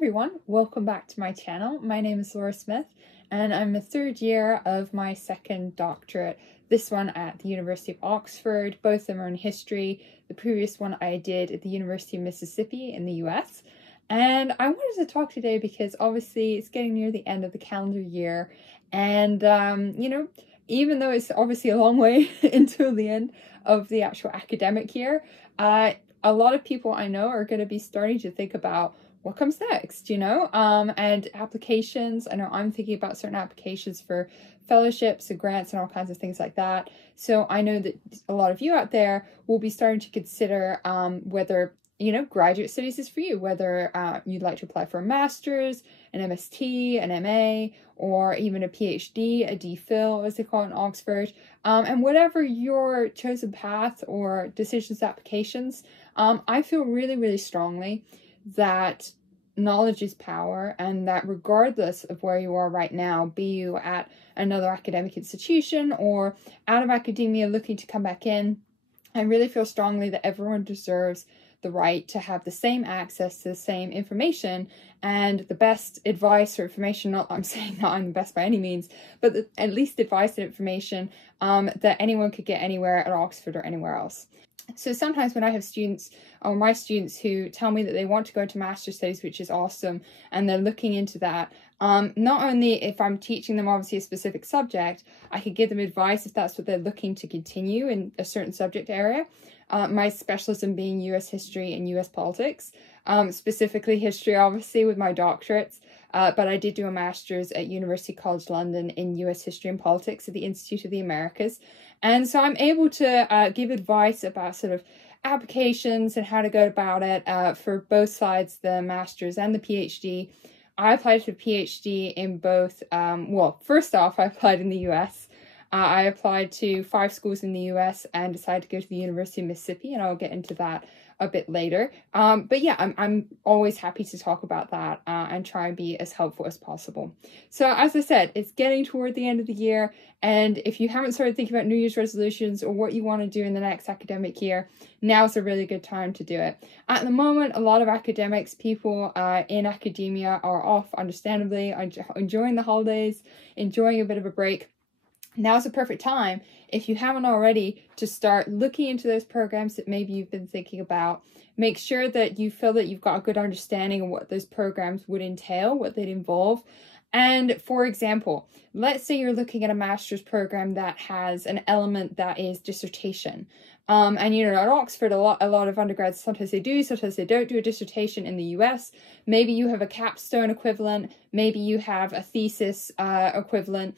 everyone, welcome back to my channel. My name is Laura Smith and I'm the third year of my second doctorate. This one at the University of Oxford, both of them are in history. The previous one I did at the University of Mississippi in the US. And I wanted to talk today because obviously it's getting near the end of the calendar year and even though it's obviously a long way until the end of the actual academic year, a lot of people I know are going to be starting to think about what comes next, and applications. I know I'm thinking about certain applications for fellowships and grants and all kinds of things like that. So I know that a lot of you out there will be starting to consider whether, graduate studies is for you, whether you'd like to apply for a master's, an MST, an MA, or even a PhD, a DPhil, as they call it in Oxford. And whatever your chosen path or decisions applications, I feel really, really strongly that knowledge is power, and that regardless of where you are right now, be you at another academic institution or out of academia looking to come back in, I really feel strongly that everyone deserves the right to have the same access to the same information and the best advice or information. Not I'm saying that I'm the best by any means, but at least advice and information that anyone could get anywhere at Oxford or anywhere else. So sometimes when I have students, or my students, who tell me that they want to go into master's studies, which is awesome, and they're looking into that, not only if I'm teaching them obviously a specific subject, I could give them advice if that's what they're looking to continue in a certain subject area. My specialism being US history and US politics, specifically history obviously with my doctorates, but I did do a master's at University College London in US history and politics at the Institute of the Americas. And so I'm able to give advice about sort of applications and how to go about it for both sides, the master's and the PhD. I applied for PhD in both, first off, I applied in the US. I applied to 5 schools in the US and decided to go to the University of Mississippi, and I'll get into that a bit later. But yeah, I'm always happy to talk about that and try and be as helpful as possible. So as I said, it's getting toward the end of the year, and if you haven't started thinking about New Year's resolutions or what you want to do in the next academic year, now's a really good time to do it. At the moment, a lot of academics, people in academia are off, understandably, enjoying the holidays, enjoying a bit of a break. Now's a perfect time, if you haven't already, to start looking into those programs that maybe you've been thinking about. Make sure that you feel that you've got a good understanding of what those programs would entail, what they'd involve. And for example, let's say you're looking at a master's program that has an element that is dissertation. And at Oxford, a lot of undergrads, sometimes they do, sometimes they don't do a dissertation in the US. Maybe you have a capstone equivalent, maybe you have a thesis equivalent.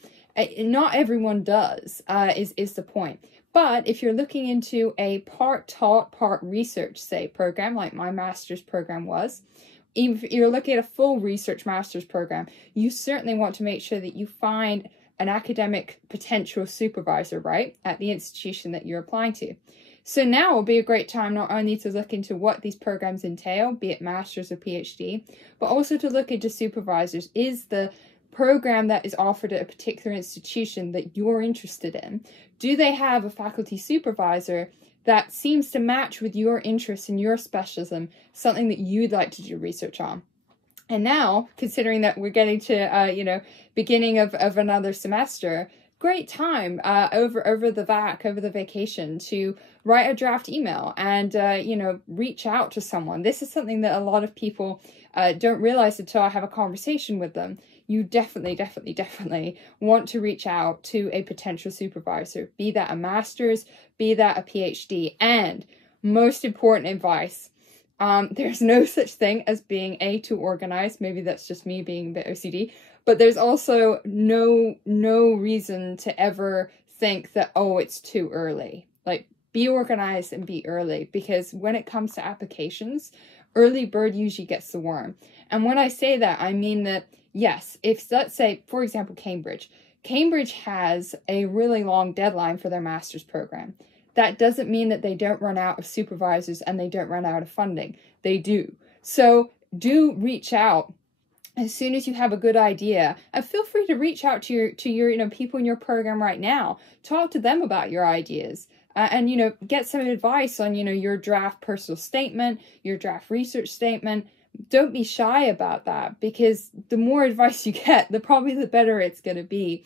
Not everyone does, is the point. But if you're looking into a part taught, part research, say, program, like my master's program was, if you're looking at a full research master's program, you certainly want to make sure that you find an academic potential supervisor, right, at the institution that you're applying to. So now will be a great time not only to look into what these programs entail, be it master's or PhD, but also to look into supervisors. Is the program that is offered at a particular institution that you're interested in, do they have a faculty supervisor that seems to match with your interests and your specialism, something that you'd like to do research on? And now, considering that we're getting to, beginning of another semester, great time over the vacation to write a draft email and, reach out to someone. This is something that a lot of people don't realize until I have a conversation with them. You definitely want to reach out to a potential supervisor, be that a master's, be that a PhD. And most important advice, there's no such thing as being too organized. Maybe that's just me being a bit OCD, but there's also no reason to ever think that, oh, it's too early. Like, be organized and be early, because when it comes to applications, early bird usually gets the worm. And when I say that, I mean that, yes, if, let's say, for example, Cambridge has a really long deadline for their master's program. That doesn't mean that they don't run out of supervisors and they don't run out of funding. They do. So do reach out as soon as you have a good idea, and feel free to reach out to your people in your program right now. Talk to them about your ideas. And, get some advice on, your draft personal statement, your draft research statement. don't be shy about that, because the more advice you get, the better it's going to be.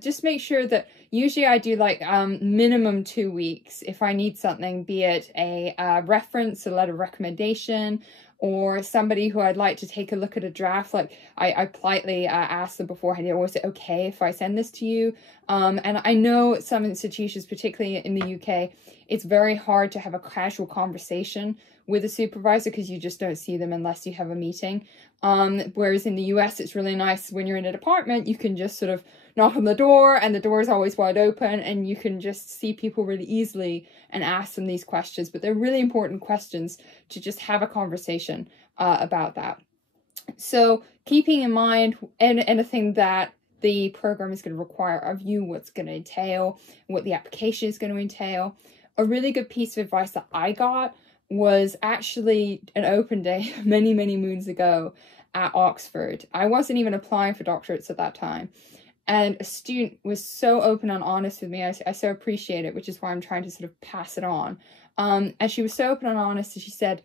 Just make sure that usually I do like minimum 2 weeks if I need something, be it a reference, a letter of recommendation, or somebody who I'd like to take a look at a draft. Like I politely ask them beforehand, was it okay if I send this to you? And I know some institutions, particularly in the UK, it's very hard to have a casual conversation with a supervisor because you just don't see them unless you have a meeting. Whereas in the US, it's really nice when you're in a department, you can just sort of knock on the door and the door is always wide open and you can just see people really easily and ask them these questions. But they're really important questions to just have a conversation about that. So keeping in mind anything that the program is going to require of you, what's going to entail, what the application is going to entail. A really good piece of advice that I got was actually an open day many, many moons ago at Oxford. I wasn't even applying for doctorates at that time. And a student was so open and honest with me. I so appreciate it, which is why I'm trying to sort of pass it on. And she was so open and honest, and she said,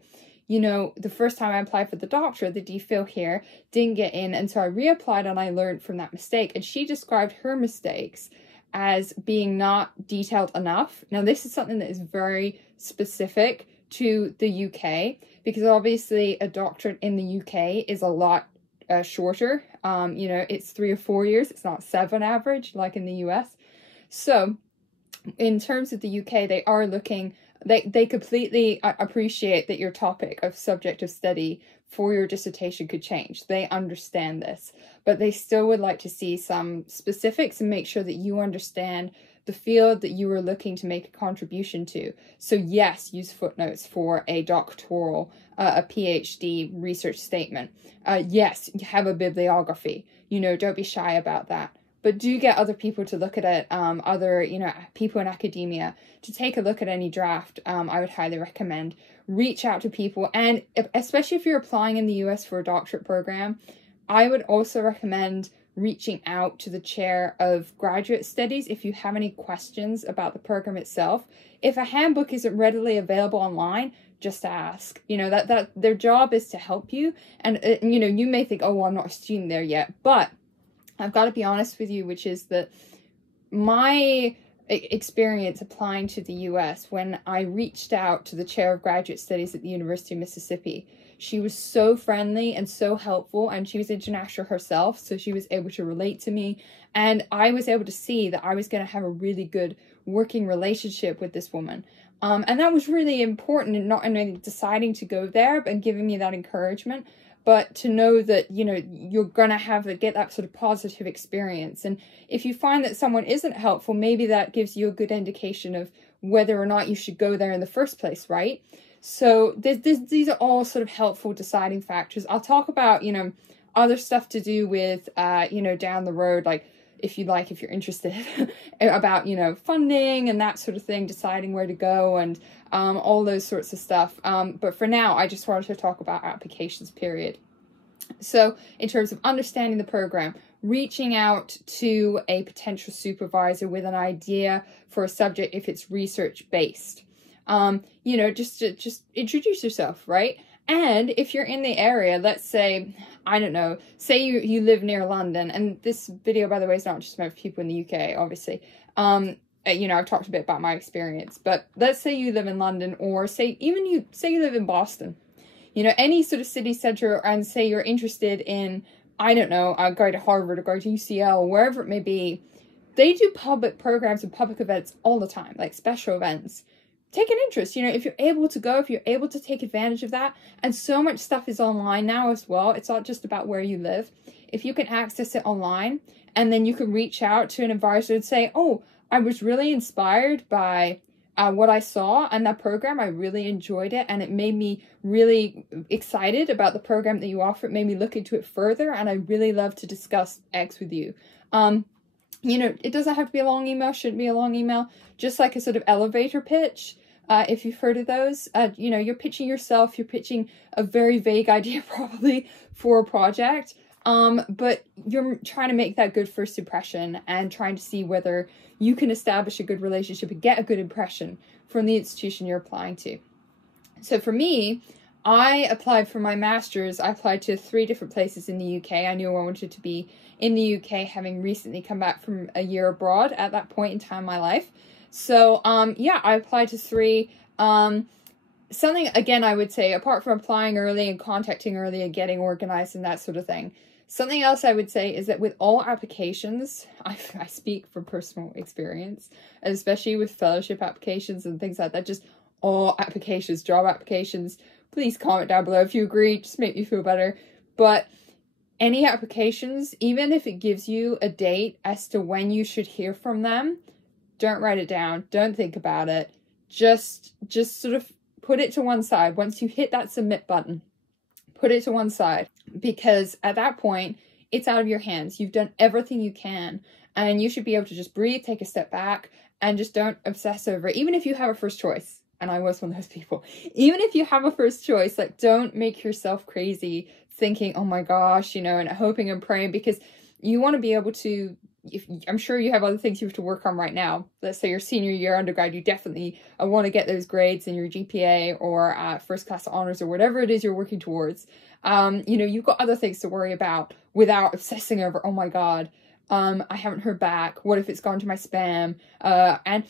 you know, the first time I applied for the doctorate, the DPhil here didn't get in. And so I reapplied and I learned from that mistake. And she described her mistakes as being not detailed enough. Now, this is something that is very specific to the UK, because obviously a doctorate in the UK is a lot shorter. You know, it's 3 or 4 years. It's not 7 average like in the US. So in terms of the UK, they are looking, they completely appreciate that your topic of subject of study for your dissertation could change. They understand this, but they still would like to see some specifics and make sure that you understand the field that you are looking to make a contribution to. So yes, use footnotes for a doctoral, a PhD research statement. Yes, have a bibliography. You know, don't be shy about that. But do get other people to look at it, other, you know, people in academia to take a look at any draft. I would highly recommend. Reach out to people, and especially if you're applying in the US for a doctorate program, I would also recommend reaching out to the chair of graduate studies if you have any questions about the program itself. If a handbook isn't readily available online, just ask. You know, that their job is to help you. And you know, you may think, oh, well, I'm not a student there yet, but I've got to be honest with you, which is that my experience applying to the US, when I reached out to the chair of graduate studies at the University of Mississippi, she was so friendly and so helpful, and she was international herself, so she was able to relate to me, and I was able to see that I was going to have a really good working relationship with this woman. And that was really important in not only deciding to go there, but giving me that encouragement, but to know that, you know, you're going to get that sort of positive experience. And if you find that someone isn't helpful, maybe that gives you a good indication of whether or not you should go there in the first place, right? So these are all sort of helpful deciding factors. I'll talk about, you know, other stuff to do with, you know, down the road, like if you're interested about, you know, funding and that sort of thing, deciding where to go and all those sorts of stuff. But for now, I just wanted to talk about applications, period. So in terms of understanding the program, reaching out to a potential supervisor with an idea for a subject if it's research based. You know, just introduce yourself, right? And if you're in the area, let's say, I don't know, say you live near London, and this video, by the way, is not just about people in the UK, obviously. You know, I've talked a bit about my experience, but let's say you live in London, or say you live in Boston, you know, any sort of city center, and say you're interested in, I don't know, go to Harvard or go to UCL, wherever it may be. They do public programs and public events all the time, like special events. Take an interest, you know, if you're able to go, if you're able to take advantage of that. And so much stuff is online now as well. It's not just about where you live. If you can access it online, and then you can reach out to an advisor and say, oh, I was really inspired by what I saw in that program. I really enjoyed it, and it made me really excited about the program that you offer. It made me look into it further, and I really love to discuss X with you. You know, it doesn't have to be a long email, shouldn't be a long email, just like a sort of elevator pitch. If you've heard of those, you know, you're pitching yourself, you're pitching a very vague idea probably for a project, but you're trying to make that good first impression and trying to see whether you can establish a good relationship and get a good impression from the institution you're applying to. So for me, I applied for my master's. I applied to 3 different places in the UK. I knew I wanted to be in the UK, having recently come back from a year abroad at that point in time in my life. So, yeah, I applied to 3. Something, again, I would say, apart from applying early and contacting early and getting organized and that sort of thing, something else I would say is that with all applications, I speak from personal experience, especially with fellowship applications and things like that, just all applications, job applications. Please comment down below if you agree, just make me feel better. But any applications, even if it gives you a date as to when you should hear from them, don't write it down. Don't think about it. Just sort of put it to one side. Once you hit that submit button, put it to one side, because at that point, it's out of your hands. You've done everything you can, and you should be able to just breathe, take a step back, and just don't obsess over it. Even if you have a first choice, and I was one of those people, even if you have a first choice, like, don't make yourself crazy thinking, oh my gosh, you know, and hoping and praying, because you want to be able to, I'm sure you have other things you have to work on right now. Let's say your senior year undergrad, you definitely want to get those grades in your GPA or first class honors or whatever it is you're working towards. You know, you've got other things to worry about without obsessing over, oh my God, I haven't heard back. What if it's gone to my spam? And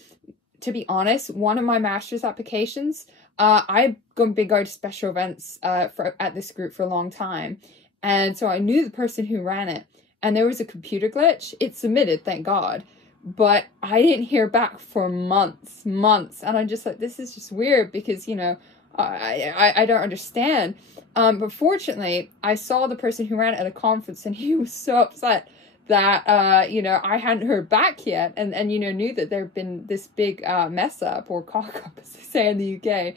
to be honest, one of my master's applications, I've been going to special events at this group for a long time. And so I knew the person who ran it. And there was a computer glitch. It submitted, thank God. But I didn't hear back for months. And I'm just like, this is just weird, because, you know, I don't understand. But fortunately, I saw the person who ran it at a conference, and he was so upset that, you know, I hadn't heard back yet. And you know, knew that there had been this big mess up, or cock up, as they say in the UK.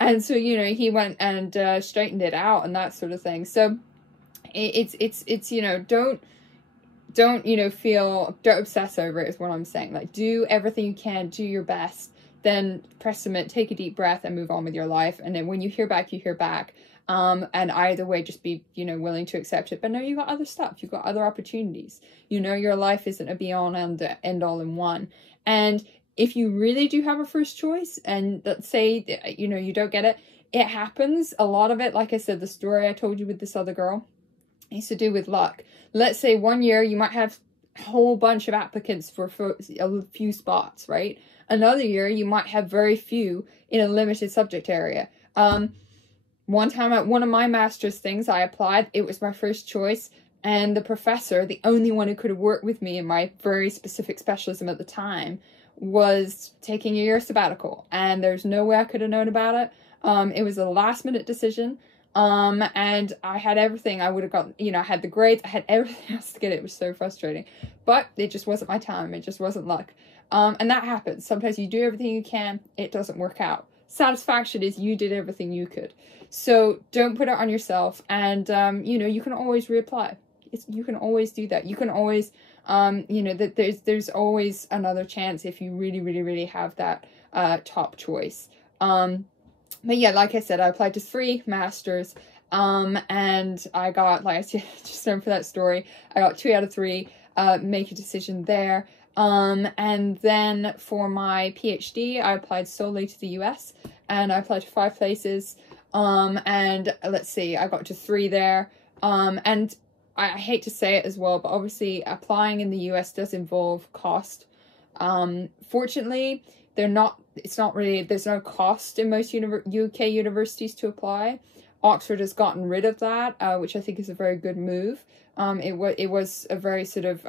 And so, you know, he went and straightened it out and that sort of thing. So it's you know, don't you know, don't obsess over it is what I'm saying. Like, do everything you can, do your best, then press submit, take a deep breath, and move on with your life. And then when you hear back, you hear back. And either way, just be, you know, willing to accept it. But no, you got other stuff, you got other opportunities. You know, your life isn't a be-all and end-all in one. And if you really do have a first choice, and let's say, you know, you don't get it, it happens. A lot of it, like I said, the story I told you with this other girl, it's to do with luck. Let's say one year you might have a whole bunch of applicants for a few spots, right? Another year you might have very few in a limited subject area. One time at one of my master's things, I applied. It was my first choice. And the professor, the only one who could have worked with me in my very specific specialism at the time, was taking a year sabbatical. And there's no way I could have known about it. It was a last minute decision. And I had everything. I would have got, you know, I had the grades, I had everything else to get it. It was so frustrating, but it just wasn't my time. It just wasn't luck. And that happens. Sometimes you do everything you can, it doesn't work out. Satisfaction is you did everything you could. So don't put it on yourself. And, you know, you can always reapply. You can always do that. You can always, you know, that there's always another chance if you really, really, really have that, top choice. But yeah, like I said, I applied to 3 masters, and I got, like I said, just known for that story, I got 2 out of 3, make a decision there. And then for my PhD, I applied solely to the US, and I applied to 5 places, and let's see, I got to 3 there, and I hate to say it as well, but obviously applying in the US does involve cost. Fortunately, it's not really, there's no cost in most UK universities to apply. Oxford has gotten rid of that, which I think is a very good move. It was a very sort of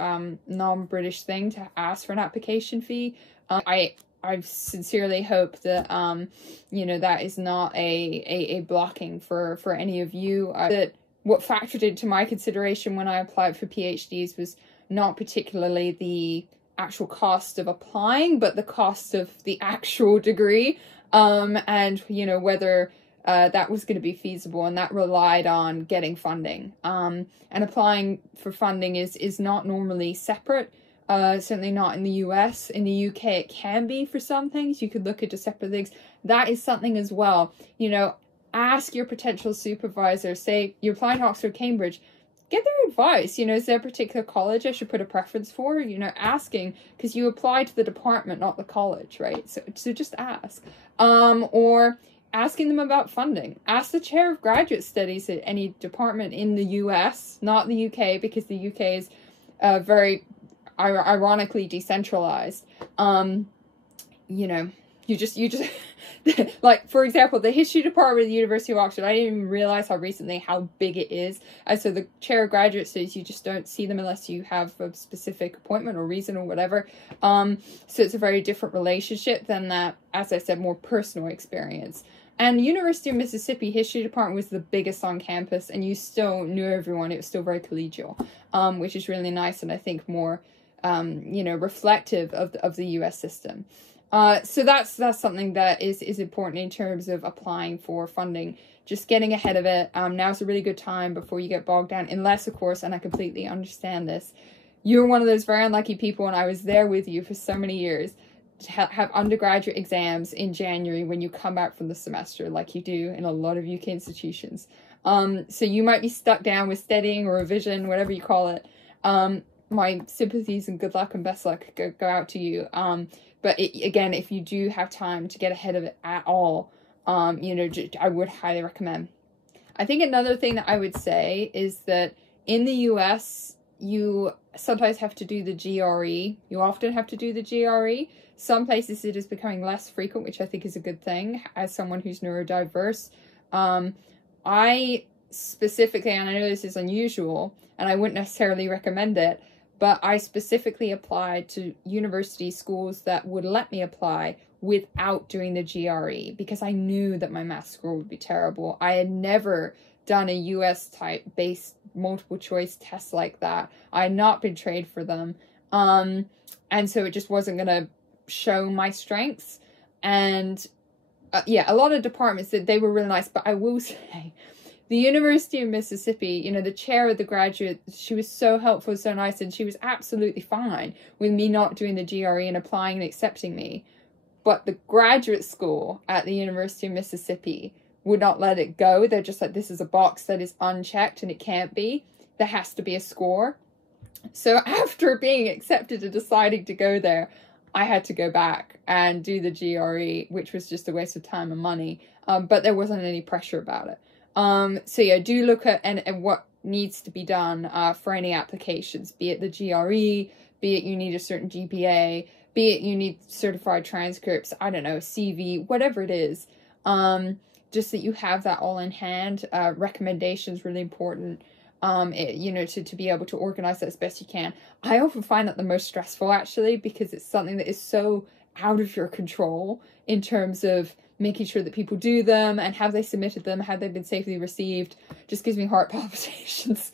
non-British thing to ask for an application fee. I sincerely hope that, you know, that is not a blocking for any of you. That what factored into my consideration when I applied for PhDs was not particularly the actual cost of applying, but the cost of the actual degree, and, you know, whether that was going to be feasible, and that relied on getting funding. And applying for funding is not normally separate, certainly not in the US. In the UK it can be for some things. You could look into separate things. That is something as well. You know, ask your potential supervisor, say you're applying to Oxford, Cambridge, get their advice. You know, is there a particular college I should put a preference for? You know, asking, because you apply to the department, not the college, right? So just ask. Or asking them about funding. Ask the chair of graduate studies at any department in the US, not the UK, because the UK is very ironically decentralized. You know, you just like, for example, the history department of the University of Oxford, I didn't even realize how big it is. And so the chair of graduate studies, you just don't see them unless you have a specific appointment or reason or whatever. So it's a very different relationship than that, as I said, more personal experience. And University of Mississippi history department was the biggest on campus, and you still knew everyone. It was still very collegial, which is really nice, and I think more, reflective of the US system. So that's something that is important in terms of applying for funding. Just getting ahead of it. Now's a really good time before you get bogged down, unless, of course, and I completely understand this, you're one of those very unlucky people, and I was there with you for so many years, to have undergraduate exams in January when you come back from the semester, like you do in a lot of UK institutions. So you might be stuck down with studying or revision, whatever you call it. My sympathies and good luck and best luck go out to you. But again, if you do have time to get ahead of it at all, I would highly recommend. I think another thing that I would say is that in the US, you sometimes have to do the GRE. You often have to do the GRE. Some places it is becoming less frequent, which I think is a good thing as someone who's neurodiverse. I specifically, and I know this is unusual, and I wouldn't necessarily recommend it, but I specifically applied to university schools that would let me apply without doing the GRE, because I knew that my math score would be terrible. I had never done a US type based multiple choice test like that. I had not been trained for them. And so it just wasn't going to show my strengths. And a lot of departments, they were really nice, but I will say, the University of Mississippi, the chair of the graduate, she was so helpful, so nice, and she was absolutely fine with me not doing the GRE and applying and accepting me. But the graduate school at the University of Mississippi would not let it go. They're just like, this is a box that is unchecked and it can't be. There has to be a score. So after being accepted and deciding to go there, I had to go back and do the GRE, which was just a waste of time and money. But there wasn't any pressure about it. So yeah, do look at and what needs to be done for any applications, be it the GRE, be it you need a certain GPA, be it you need certified transcripts, I don't know, CV, whatever it is. Just that you have that all in hand. Recommendations really important. To be able to organize that as best you can. I often find that the most stressful, actually, because it's something that is so out of your control in terms of making sure that people do them and have they submitted them, have they been safely received. Just gives me heart palpitations.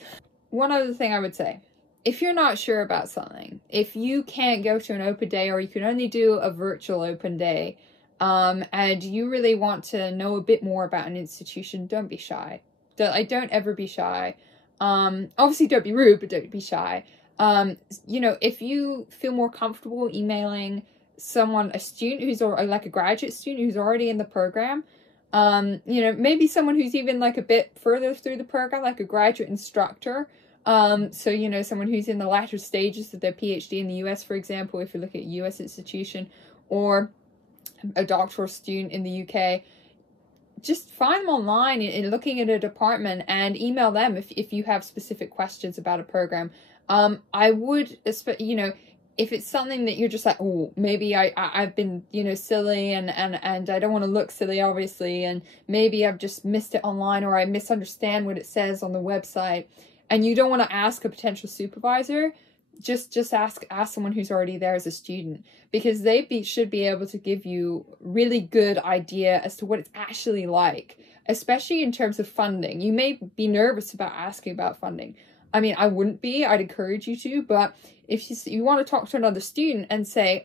One other thing I would say, if you're not sure about something, if you can't go to an open day or you can only do a virtual open day, and you really want to know a bit more about an institution, don't be shy. Don't ever be shy. Obviously don't be rude, but don't be shy. If you feel more comfortable emailing a student who's like a graduate student who's already in the program, maybe someone who's even like a bit further through the program, like a graduate instructor. Someone who's in the latter stages of their PhD in the US, for example, if you're looking at a US institution, or a doctoral student in the UK. Just find them online and looking at a department and email them if you have specific questions about a program. I would, if it's something that you're just like, oh, maybe I've been, silly and I don't want to look silly, obviously, and maybe I've just missed it online or I misunderstand what it says on the website, and you don't want to ask a potential supervisor, just ask someone who's already there as a student, because they should be able to give you really good idea as to what it's actually like, especially in terms of funding. You may be nervous about asking about funding. I mean, I wouldn't be. I'd encourage you to, but if you want to talk to another student and say,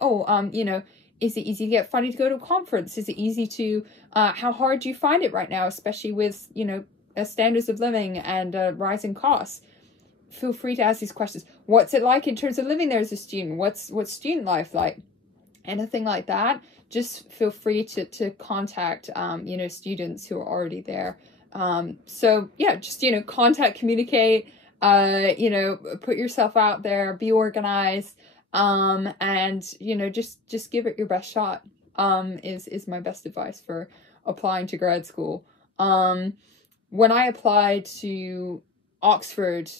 is it easy to get funding to go to a conference? Is it easy to, how hard do you find it right now, especially with, standards of living and rising costs? Feel free to ask these questions. What's it like in terms of living there as a student? What's student life like? Anything like that, just feel free to contact, students who are already there. Contact, communicate, put yourself out there, be organized, and, just give it your best shot. is my best advice for applying to grad school. When I applied to Oxford,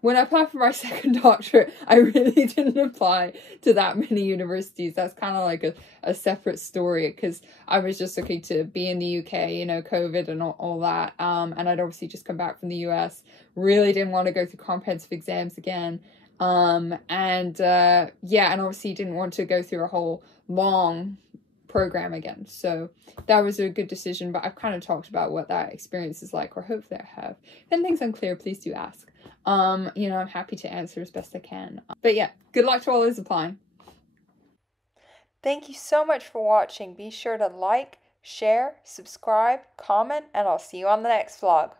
when I applied for my second doctorate, I really didn't apply to that many universities. That's kind of like a separate story, because I was just looking to be in the UK, you know, COVID and all that. And I'd obviously just come back from the US, really didn't want to go through comprehensive exams again. And obviously didn't want to go through a whole long program again. So that was a good decision, but I've kind of talked about what that experience is like, or hopefully I have. If anything's unclear, please do ask. I'm happy to answer as best I can. But yeah, good luck to all those applying. Thank you so much for watching. Be sure to like, share, subscribe, comment, and I'll see you on the next vlog.